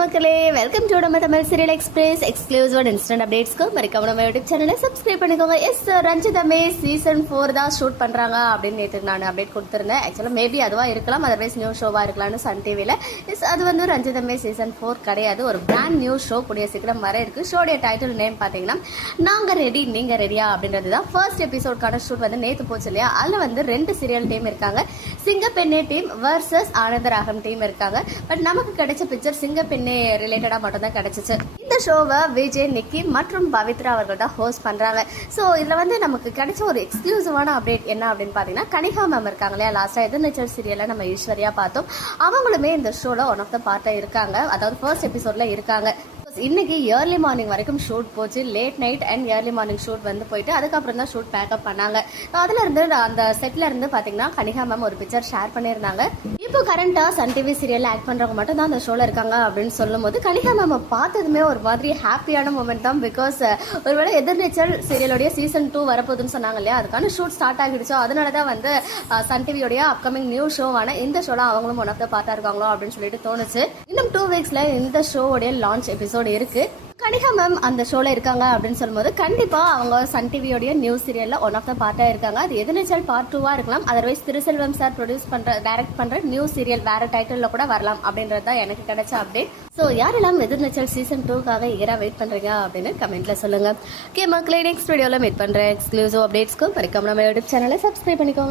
மக்களே welcome to நம்ம Tamil serial express exclusive instant அப்டேட்ஸ்க்கு மறக்காம நம்ம யூடியூப் சேனலை சப்ஸ்கிரைப் பண்ணிக்கோங்க. எஸ் ரஞ்சிதமே சீசன் ஃபோர் தான் ஷூட் பண்ணுறாங்க அப்படின்னு நேற்று நான் அப்டேட் கொடுத்துருந்தேன். ஆக்சுவலாக மேபி அதுவாக இருக்கலாம். அதர்வைஸ் நியூ ஷோவாக இருக்கலாம்னு சன் டிவியில் எஸ் அது வந்து ரஞ்சிதமே சீசன் ஃபோர் கிடையாது. ஒரு பிராண்ட் நியூ ஷோ கூடிய சீக்கிரம் வர இருக்குது ஷோடைய டைட்டில் நேம் பார்த்தீங்கன்னா நாங்கள் ரெடி நீங்கள் ரெடியா அப்படின்றது தான் ஃபர்ஸ்ட் எபிசோட்கான ஷூட் வந்து நேற்று போச்சு இல்லையா? அதில் வந்து ரெண்டு சீரியல் டீம் இருக்காங்க. Singappenne team versus Anandaragam team இருக்காங்க. பட் நமக்கு கிடைச்ச பிக்சர் சிங்கப்பெண்ணே ரிலேட்டடாக மட்டும்தான் கிடைச்சிச்சு. இந்த ஷோவை விஜய் நிக்கி மற்றும் பவித்ரா அவர்கள் தான் ஹோஸ்ட் பண்ணுறாங்க ஸோ இதில் வந்து நமக்கு கிடைச்ச ஒரு எக்ஸ்க்ளூசிவான அப்டேட் என்ன அப்படின்னு பார்த்தீங்கன்னா கனிகா மேம் இருக்காங்க இல்லையா? லாஸ்ட்டாக எதிர்நீச்சல் சீரியலில் நம்ம ஈஸ்வரியாக பார்த்தோம். அவங்களுமே இந்த ஷோவில் ஒன் ஆஃப் த பார்ட்டாக இருக்காங்க. அதாவது ஃபர்ஸ்ட் எபிசோடில் இருக்காங்க. இன்னைக்கு ஏர்லி மார்னிங் வரைக்கும் ஷூட் போச்சு. Late night and early morning shoot வந்து போயிட்டு அதுக்கப்புறம் தான் ஷூட் பேக்கப் பண்ணாங்க. அதுல இருந்து அந்த செட்ல இருந்து பாத்தீங்கன்னா கனிகா மேம் ஒரு பிக்சர் ஷேர் பண்ணியிருந்தாங்க. இப்போ கரண்டா சன் டிவி சீரியல் ஆக்ட் பண்றவங்க மட்டும் தான் அந்த ஷோல இருக்காங்க அப்படின்னு சொல்லும் போது கனிகா மேம் பார்த்ததுமே ஒரு மாதிரி ஹாப்பியான மூமெண்ட் தான். பிகாஸ் ஒருவேளை எதிர்நீச்சல் சீரியலுடைய சீசன் டூ வரப்போகுதுன்னு சொன்னாங்க இல்லையா? அதுக்கான ஷூட் ஸ்டார்ட் ஆகிடுச்சோ? அதனால தான் வந்து சன் டிவியோடைய அப்கமிங் நியூ ஷோவான இந்த ஷோல அவங்களும் ஒன் ஆஃப் த பார்த்தா இருக்காங்களோ அப்படின்னு சொல்லிட்டு தோணுச்சு. இன்னும் டூ வீக்ஸ்ல இந்த ஷோவுடைய லான்ச் எபிசோட் இருக்கு. கனிகா மேம் அந்த ஷோல இருக்காங்க அப்படின்னு சொல்லும்போது கண்டிப்பா அவங்க சன் டிவியோடைய நியூ சீரியல்ல ஒன் ஆஃப் த பார்ட்டா இருக்காங்க. அது எதிர்நீச்சல் பார்ட் டூவா இருக்கலாம். அதர்வைஸ் திருசெல்வம் சார் ப்ரொடியூஸ் பண்ற டைரக்ட் பண்ற நியூ சீரியல் வேற டைட்டில்ல கூட வரலாம் அப்படின்றது தான் எனக்கு கிடைச்ச அப்டேட் ஸோ யாரெல்லாம் எதிர்நீச்சல் சீசன் டூக்காக ஈரா வெயிட் பண்ணுறீங்க அப்படின்னு கமெண்ட்ல சொல்லுங்க. ஓகே மக்களே நெக்ஸ்ட் வீடியோவில் மீட் பண்ணுற எக்ஸ்க்ளூசிவ் அப்டேட்ஸ்க்கு மறக்காம நம்ம யூடியூப் சேனலை சப்ஸ்கிரைப் பண்ணிக்கோங்க.